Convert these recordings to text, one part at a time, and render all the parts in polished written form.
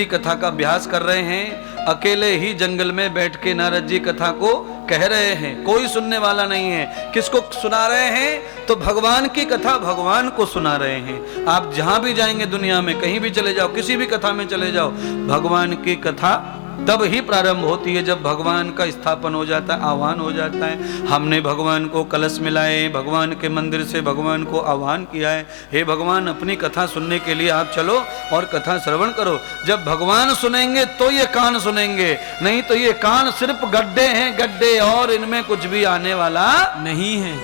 जी कथा का अभ्यास कर रहे हैं, अकेले ही जंगल में बैठ के नारद जी कथा को कह रहे हैं, कोई सुनने वाला नहीं है। किसको सुना रहे हैं? तो भगवान की कथा भगवान को सुना रहे हैं। आप जहां भी जाएंगे दुनिया में, कहीं भी चले जाओ, किसी भी कथा में चले जाओ, भगवान की कथा तब ही प्रारंभ होती है जब भगवान का स्थापन हो जाता है, आह्वान हो जाता है। हमने भगवान को कलश मिलाए, भगवान के मंदिर से भगवान को आह्वान किया है, हे भगवान अपनी कथा सुनने के लिए आप चलो और कथा श्रवण करो। जब भगवान सुनेंगे तो ये कान सुनेंगे, नहीं तो ये कान सिर्फ गड्ढे हैं, गड्ढे, और इनमें कुछ भी आने वाला नहीं है।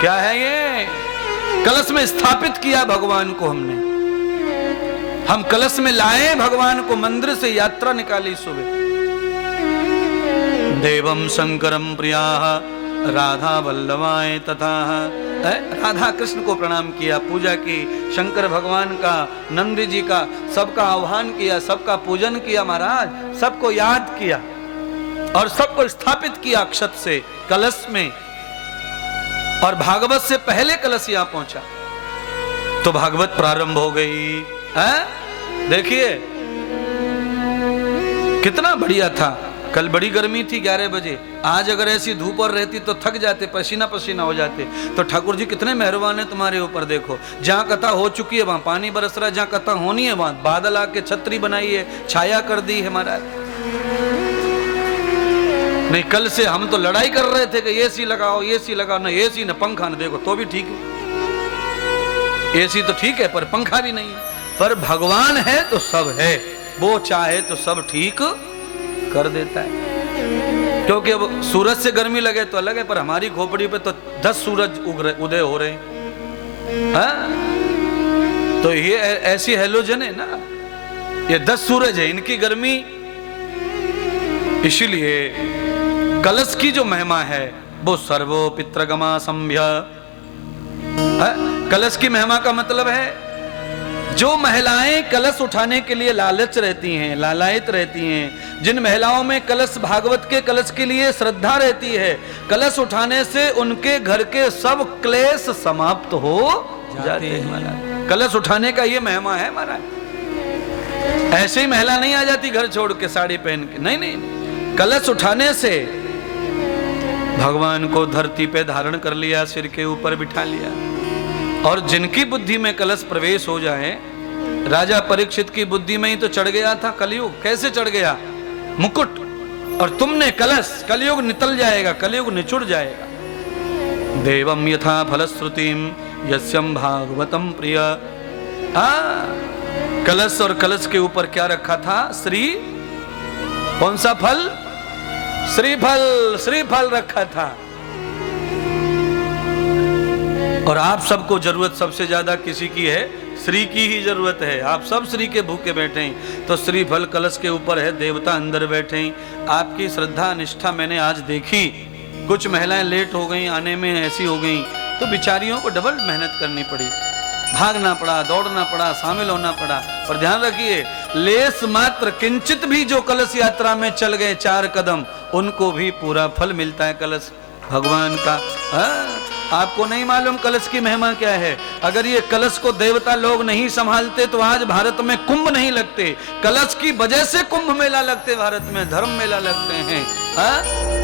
क्या है ये? कलश में स्थापित किया भगवान को हमने, हम कलश में लाए भगवान को, मंदिर से यात्रा निकाली सुबह। देवम शंकरम प्रिया राधा वल्लभाय तथा, राधा कृष्ण को प्रणाम किया, पूजा की, शंकर भगवान का, नंद जी का, सबका आह्वान किया, सबका पूजन किया महाराज, सबको याद किया और सबको स्थापित किया अक्षत से कलश में। और भागवत से पहले कलश यहां पहुंचा तो भागवत प्रारंभ हो गई। देखिए कितना बढ़िया था। कल बड़ी गर्मी थी 11 बजे, आज अगर ऐसी धूप और रहती तो थक जाते, पसीना पसीना हो जाते। तो ठाकुर जी कितने मेहरबान है तुम्हारे ऊपर। देखो जहां कथा हो चुकी है वहां पानी बरस रहा है, जहां कथा होनी है वहां बादल आके छतरी बनाई है, छाया कर दी है महाराज। नहीं कल से हम तो लड़ाई कर रहे थे कि एसी लगाओ, एसी लगाओ, ना एसी ना पंखा, ना देखो तो भी ठीक है, एसी तो ठीक है पर पंखा भी नहीं है। पर भगवान है तो सब है, वो चाहे तो सब ठीक कर देता है। क्योंकि अब सूरज से गर्मी लगे तो अलग है, पर हमारी खोपड़ी पे तो 10 सूरज उदय हो रहे हैं। तो ये ऐसी हैलोजन है ना, ये 10 सूरज है, इनकी गर्मी। इसीलिए कलश की जो महिमा है वो सर्वो पितृगमा संभ्य। कलश की महिमा का मतलब है जो महिलाएं कलश उठाने के लिए लालच रहती हैं, लालायित रहती हैं, जिन महिलाओं में कलश, भागवत के कलश के लिए श्रद्धा रहती है, कलश उठाने से उनके घर के सब क्लेश समाप्त हो जाते हैं महाराज। कलश उठाने का ये महिमा है महाराज। ऐसे ही महिला नहीं आ जाती घर छोड़ के साड़ी पहन के, नहीं नहीं, कलश उठाने से भगवान को धरती पे धारण कर लिया, सिर के ऊपर बिठा लिया। और जिनकी बुद्धि में कलश प्रवेश हो जाए, राजा परीक्षित की बुद्धि में ही तो चढ़ गया था कलयुग। कैसे चढ़ गया? मुकुट। और तुमने कलश, कलयुग नितल जाएगा, कलयुग निचुड़ जाएगा। देवम यथा फलश्रुतिम यस्यम भागवतम प्रिय। कलश, और कलश के ऊपर क्या रखा था? श्री, कौन सा फल? श्रीफल, श्रीफल रखा था। और आप सबको जरूरत सबसे ज्यादा किसी की है? श्री की ही जरूरत है। आप सब श्री के भूखे बैठे हैं, तो श्रीफल कलश के ऊपर है, देवता अंदर बैठे हैं। आपकी श्रद्धा निष्ठा मैंने आज देखी। कुछ महिलाएं लेट हो गई आने में, ऐसी हो गई तो बिचारियों को डबल मेहनत करनी पड़ी, भागना पड़ा, दौड़ना पड़ा, शामिल होना पड़ा। पर ध्यान रखिए, लेस मात्र किंचित भी जो कलश यात्रा में चल गए 4 कदम, उनको भी पूरा फल मिलता है कलश भगवान का। आपको नहीं मालूम कलश की महिमा क्या है? अगर ये कलश को देवता लोग नहीं संभालते तो आज भारत में कुंभ नहीं लगते। कलश की वजह से कुंभ मेला लगते, भारत में धर्म मेला लगते हैं।